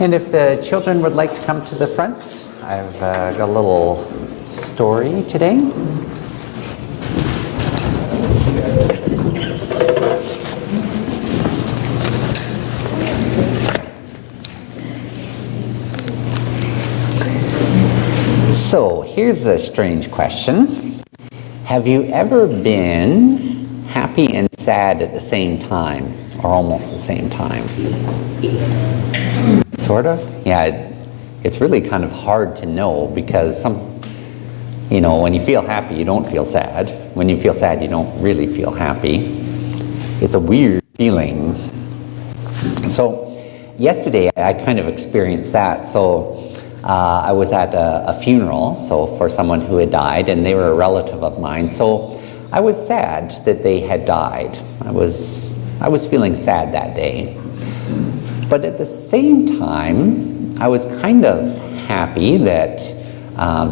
And if the children would like to come to the front, I've got a little story today. So here's a strange question. Have you ever been happy and sad at the same time, or almost the same time? Sort of? Yeah, it's really kind of hard to know because when you feel happy, you don't feel sad. When you feel sad, you don't really feel happy. It's a weird feeling. So yesterday, I kind of experienced that. So I was at a funeral, for someone who had died, and they were a relative of mine. So I was sad that they had died. I was feeling sad that day. But at the same time, I was kind of happy that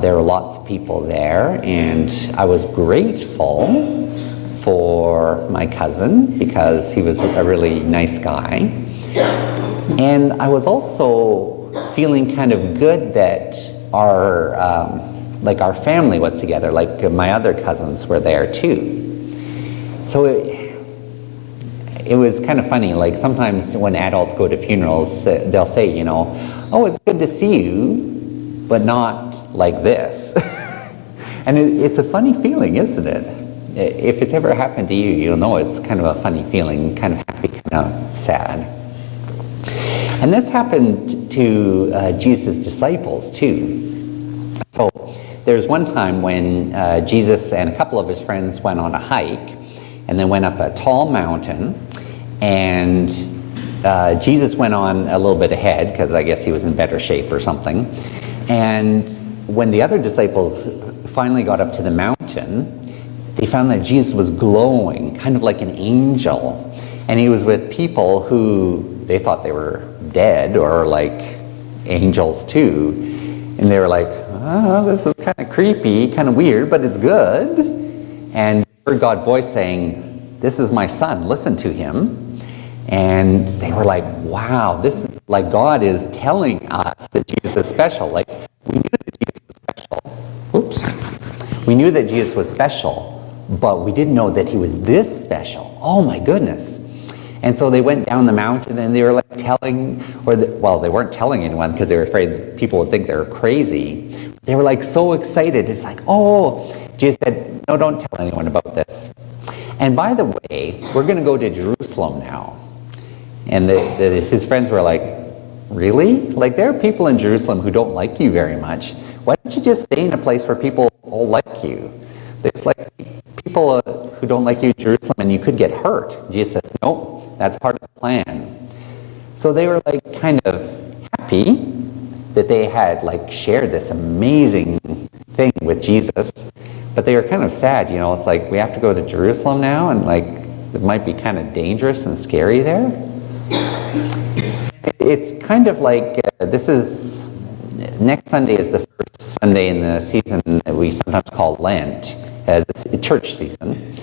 there were lots of people there, and I was grateful for my cousin because he was a really nice guy. And I was also feeling kind of good that our family was together, like my other cousins were there too. So it was kind of funny, like sometimes when adults go to funerals, they'll say, oh, it's good to see you, but not like this. And it's a funny feeling, isn't it? If it's ever happened to you, you'll know it's kind of a funny feeling, kind of happy, kind of sad. And this happened to Jesus' disciples too. So there's one time when Jesus and a couple of his friends went on a hike, and they went up a tall mountain, and Jesus went on a little bit ahead because I guess he was in better shape or something. And when the other disciples finally got up to the mountain, they found that Jesus was glowing, kind of like an angel. And he was with people who they thought they were dead or like angels too. And they were like, oh, this is kind of creepy, kind of weird, but it's good. And heard God's voice saying, this is my son, listen to him. And they were like, wow, this is like God is telling us that Jesus is special. Like, we knew that Jesus was special. Oops. We knew that Jesus was special, but we didn't know that he was this special. Oh my goodness. And so they went down the mountain and they were like telling, they weren't telling anyone because they were afraid people would think they were crazy. They were like so excited. It's like, oh, Jesus said, no, don't tell anyone about this. And by the way, we're going to go to Jerusalem now. And his friends were like, really? Like there are people in Jerusalem who don't like you very much. Why don't you just stay in a place where people all like you? There's like people who don't like you in Jerusalem and you could get hurt. Jesus says, no, that's part of the plan. So they were like kind of happy that they had like shared this amazing thing with Jesus, but they were kind of sad, it's like we have to go to Jerusalem now and like it might be kind of dangerous and scary there. It's kind of like next Sunday is the first Sunday in the season that we sometimes call Lent, the church season.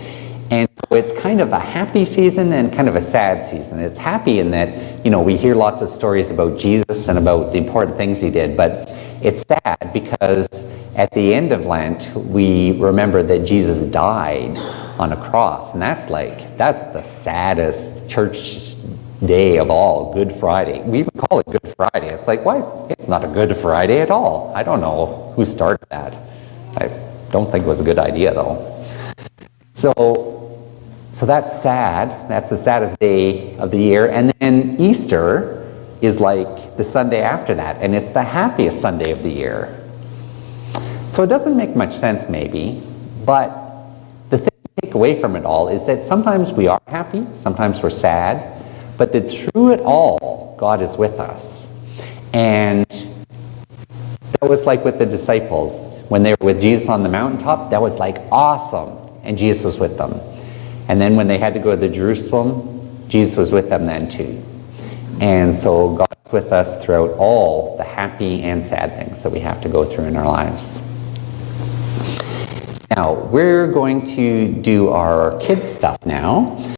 And so it's kind of a happy season and kind of a sad season. It's happy in that, we hear lots of stories about Jesus and about the important things he did, but it's sad because at the end of Lent, we remember that Jesus died on a cross. And that's the saddest church day of all, Good Friday. We even call it Good Friday. It's like, why? It's not a Good Friday at all. I don't know who started that. I don't think it was a good idea though. So that's sad. That's the saddest day of the year. And then Easter is like the Sunday after that, and it's the happiest Sunday of the year. So it doesn't make much sense maybe, but the thing to take away from it all is that sometimes we are happy, sometimes we're sad, but that through it all, God is with us. And that was like with the disciples. When they were with Jesus on the mountaintop, that was like awesome. And Jesus was with them. And then when they had to go to Jerusalem, Jesus was with them then too. And so God's with us throughout all the happy and sad things that we have to go through in our lives. Now, we're going to do our kids stuff now.